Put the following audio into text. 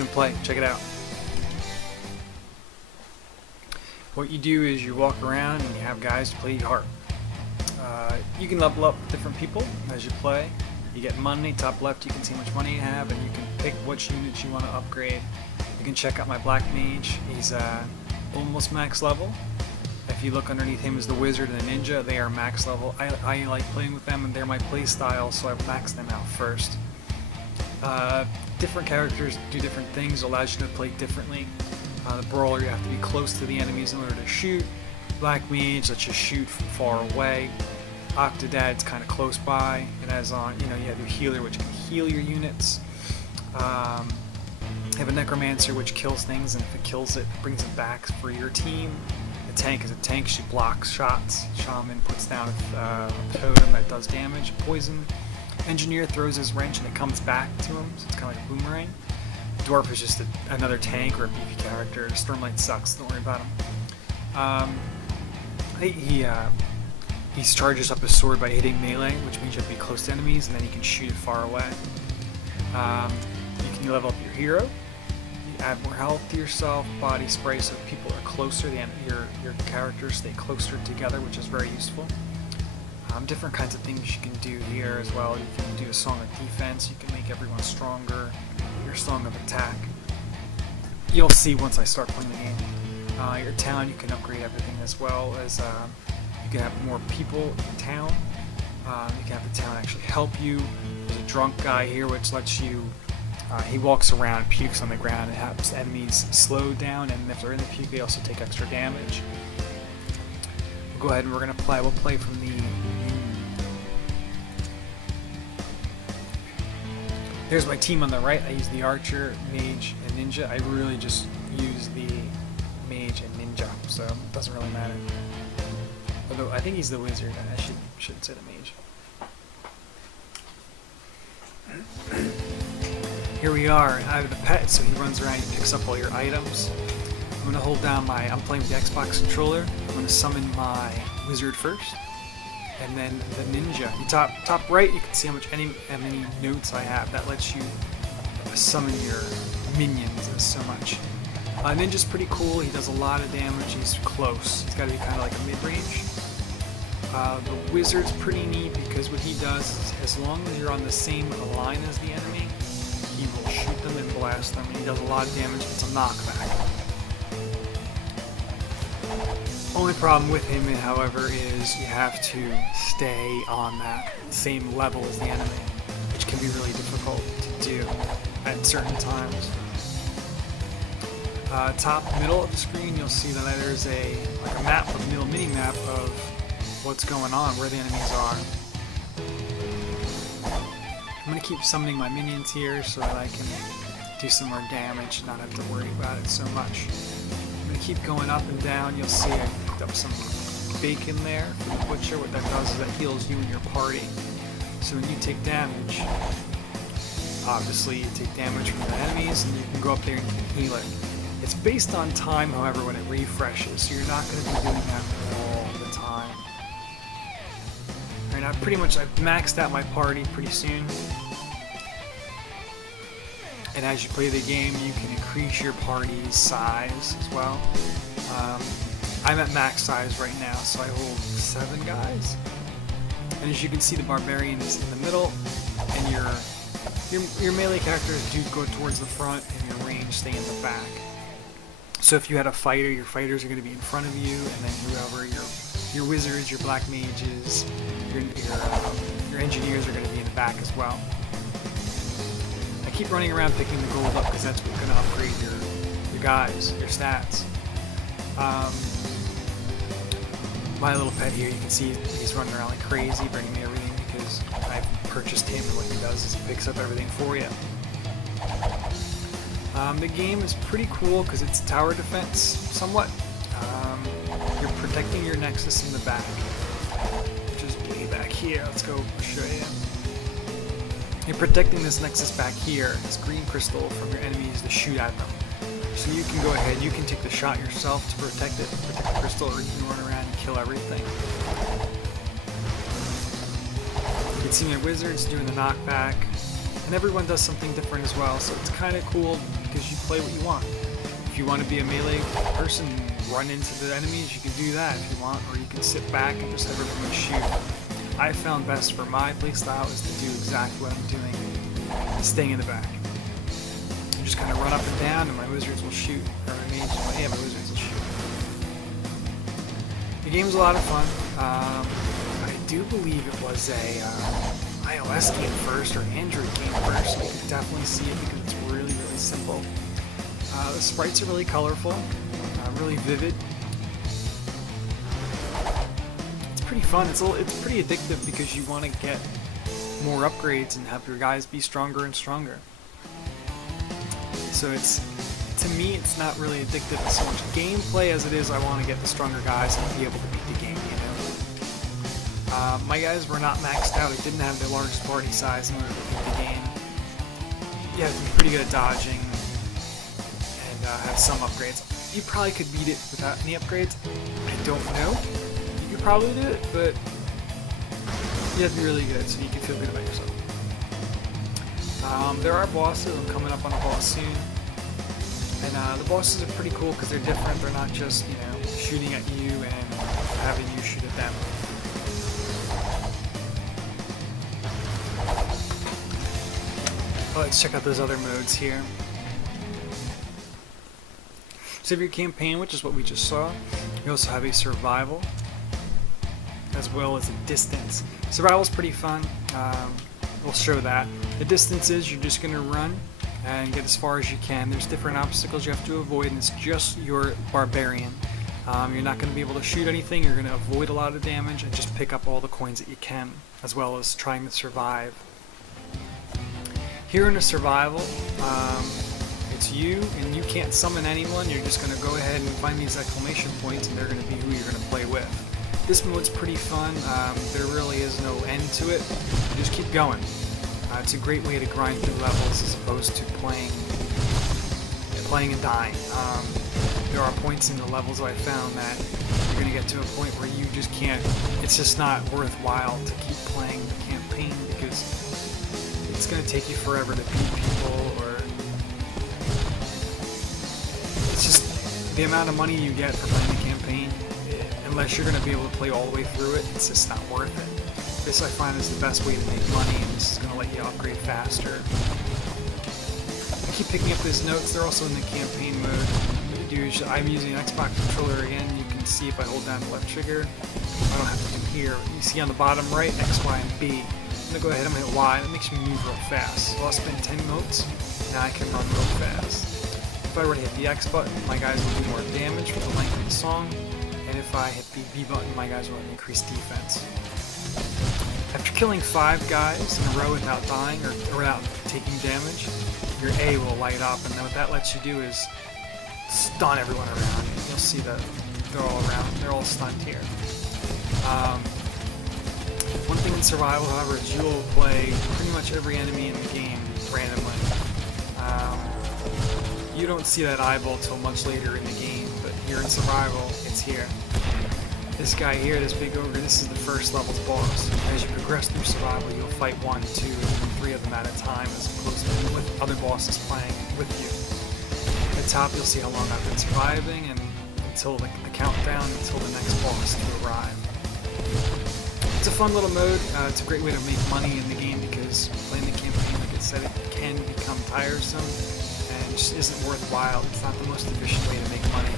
ahead and play. Check it out. What you do is you walk around and you have guys to play your harp. You can level up different people as you play. You get money. Top left you can see how much money you have, and you can pick which units you want to upgrade. You can check out my black mage. He's almost max level. If you look underneath him is the wizard and the ninja. They are max level. I like playing with them, and they're my play style, so I max them out first. Different characters do different things, allows you to play differently. The brawler, you have to be close to the enemies in order to shoot. Black mage lets you shoot from far away. Octodad's kind of close by. It has on, you have your healer, which can heal your units. You have a necromancer, which kills things, and if it kills it, it brings it back for your team. A tank is a tank. She blocks shots. Shaman puts down a totem that does damage, poison. Engineer throws his wrench and it comes back to him, so it's kind of like a boomerang. Dwarf is just another tank or a beefy character. Stormlight sucks, don't worry about him. He charges up his sword by hitting melee, which means you have to be close to enemies, and then you can shoot it far away. You can level up your hero. You add more health to yourself, body spray, so if people are closer, your characters stay closer together, which is very useful. Different kinds of things you can do here as well. You can do a song of defense, you can make everyone stronger, your song of attack. You'll see once I start playing the game. Your town, you can upgrade everything as well as you can have more people in town. You can have the town actually help you. There's a drunk guy here which lets you, he walks around, pukes on the ground, and helps enemies slow down, and if they're in the puke they also take extra damage. We'll go ahead and we'll play from the There's my team on the right. I use the archer, mage, and ninja. I really just use the mage and ninja, so it doesn't really matter. Although I think he's the wizard. I should say the mage. Here we are. I have the pet, so he runs around and picks up all your items. I'm going to hold down I'm playing with the Xbox controller. I'm going to summon my wizard first. And then the ninja. Top right, you can see how many notes I have. That lets you summon your minions so much. Ninja's pretty cool. He does a lot of damage. He's close. He's got to be kind of like a mid-range. The wizard's pretty neat because what he does is, as long as you're on the same line as the enemy, he will shoot them and blast them. And he does a lot of damage. It's a knockback. Only problem with him, however, is you have to stay on that same level as the enemy, which can be really difficult to do at certain times. Top middle of the screen, you'll see that there's a map, a little mini map of what's going on, where the enemies are. I'm going to keep summoning my minions here so that I can do some more damage, not have to worry about it so much. Keep going up and down. You'll see I picked up some bacon there for the butcher. What that does is that heals you and your party. So when you take damage, obviously you take damage from the enemies, and you can go up there and you can heal it. It's based on time, however, when it refreshes, so you're not going to be doing that all the time. Alright, I've maxed out my party pretty soon. And as you play the game, you can increase your party's size as well. I'm at max size right now, so I hold 7 guys. And as you can see, the Barbarian is in the middle, and your melee characters do go towards the front, and your range stay in the back. So if you had a fighter, your fighters are going to be in front of you, and then whoever your wizards, your black mages, your engineers are going to be in the back as well. Keep running around picking the gold up because that's what's going to upgrade your guys, your stats. My little pet here, you can see he's running around like crazy, bringing me everything because I've purchased him, and what he does is he picks up everything for you. The game is pretty cool because it's tower defense, somewhat. You're protecting your nexus in the back, which is way back here. Let's go show you. You're protecting this nexus back here, this green crystal, from your enemies to shoot at them. So you can go ahead, you can take the shot yourself to protect the crystal, or you can run around and kill everything. You can see my wizards doing the knockback, and everyone does something different as well, so it's kind of cool because you play what you want. If you want to be a melee person and run into the enemies, you can do that if you want, or you can sit back and just have everyone shoot. I found best for my playstyle is to do exactly what I'm doing, staying in the back. I just kind of run up and down, and my wizards will shoot, or my mages, my wizards will shoot. The game's a lot of fun. I do believe it was a iOS game first or Android game first, so you can definitely see it because it's really, really simple. The sprites are really colorful, really vivid. It's pretty fun. It's pretty addictive because you want to get more upgrades and have your guys be stronger and stronger. So to me, it's not really addictive as so much gameplay as it is I want to get the stronger guys and be able to beat the game, you know? My guys were not maxed out. I didn't have the largest party size in order to beat the game. You have to be pretty good at dodging and have some upgrades. You probably could beat it without any upgrades. I don't know. You could probably do it, but you have to be really good so you can feel good about yourself. There are bosses. I'm coming up on a boss soon. And the bosses are pretty cool because they're different. They're not just, you know, shooting at you and having you shoot at them. Let's check out those other modes here. So you have your campaign, which is what we just saw. You also have a survival, as well as a distance. Survival is pretty fun. We'll show that. The distance is you're just going to run and get as far as you can. There's different obstacles you have to avoid, and it's just your Barbarian. You're not going to be able to shoot anything. You're going to avoid a lot of damage and just pick up all the coins that you can, as well as trying to survive. Here in a survival, it's you, and you can't summon anyone. You're just going to go ahead and find these exclamation points, and they're going to be who you're going to play with. This mode's pretty fun. There really is no end to it. You just keep going. It's a great way to grind through levels as opposed to playing and dying. There are points in the levels that I found that you're going to get to a point where you just can't, it's just not worthwhile to keep playing the campaign because it's going to take you forever to beat people, or it's just the amount of money you get for playing the campaign, unless you're going to be able to play all the way through it, it's just not worth it. This I find is the best way to make money, and this is going to let you upgrade faster. I keep picking up these notes. They're also in the campaign mode. What you do is, I'm using an Xbox controller again. You can see if I hold down the left trigger. I don't have to do here. You see on the bottom right, X, Y, and B. I'm going to go ahead and hit Y. That makes me move real fast. So I'll spend 10 notes. Now I can run real fast. If I were to hit the X button, my guys will do more damage for the length of the song. And if I hit the B button, my guys will increase defense. After killing 5 guys in a row without dying or without taking damage, your A will light up, and then what that lets you do is stun everyone around you. You'll see that they're all around, they're all stunned here. One thing in survival, however, is you will play pretty much every enemy in the game randomly. You don't see that eyeball till much later in the game, but here in survival, it's here. This guy here, this big ogre, this is the first level's boss. As you progress through survival, you'll fight 1, 2, and even 3 of them at a time, as opposed to with other bosses playing with you. At the top, you'll see how long I've been surviving, and until the countdown until the next boss to arrive. It's a fun little mode. It's a great way to make money in the game because playing the campaign, like I said, it can become tiresome and just isn't worthwhile. It's not the most efficient way to make money.